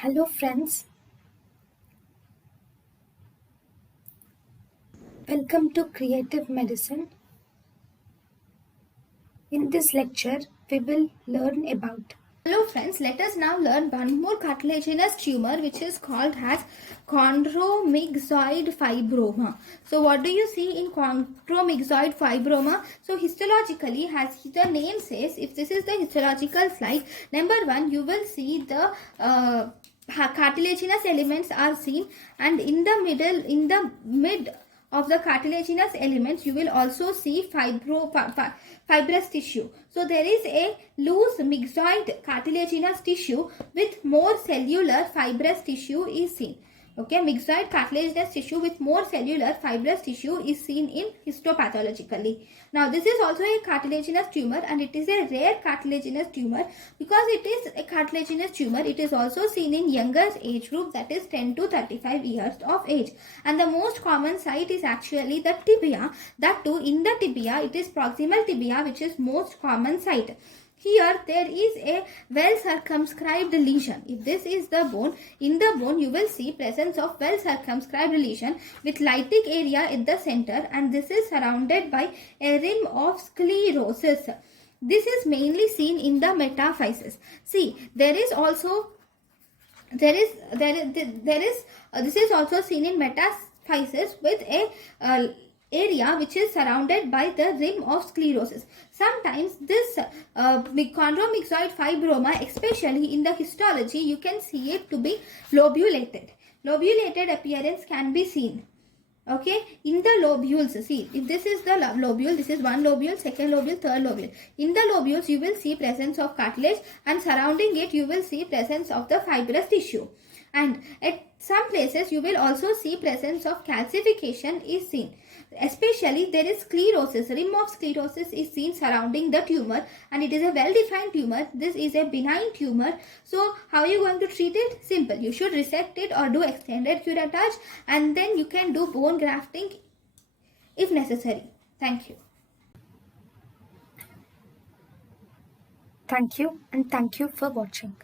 Hello friends, welcome to Creative Medicine. In this lecture, we will learn about. Hello friends, let us now learn one more cartilaginous tumor which is called as chondromyxoid fibroma. So what do you see in chondromyxoid fibroma? So histologically, as the name says, if this is the histological slide, number one, you will see the cartilaginous elements are seen, and in the mid of the cartilaginous elements you will also see fibrous tissue. So there is a loose myxoid cartilaginous tissue with more cellular fibrous tissue is seen. Okay, myxoid cartilaginous tissue with more cellular fibrous tissue is seen in histopathologically. Now this is also a cartilaginous tumor, and it is a rare cartilaginous tumor. Because it is a cartilaginous tumor, it is also seen in younger age group, that is 10 to 35 years of age. And the most common site is actually the tibia. That too, in the tibia, it is proximal tibia which is most common site. Here there is a well circumscribed lesion. If this is the bone, in the bone you will see presence of well circumscribed lesion with lytic area at the center, and this is surrounded by a rim of sclerosis. This is mainly seen in the metaphysis. See, there is also this is also seen in metaphysis with a area which is surrounded by the rim of sclerosis. Sometimes this chondromyxoid fibroma, especially in the histology, you can see it to be lobulated. Lobulated appearance can be seen. Okay, in the lobules, see, if this is the lobule, this is one lobule, second lobule, third lobule. In the lobules you will see presence of cartilage, and surrounding it you will see presence of the fibrous tissue. And at some places you will also see presence of calcification is seen. Especially there is sclerosis, rim of sclerosis is seen surrounding the tumor, and it is a well defined tumor. This is a benign tumor. So how are you going to treat it? Simple. You should resect it or do extended curettage, and then you can do bone grafting if necessary. Thank you. Thank you and thank you for watching.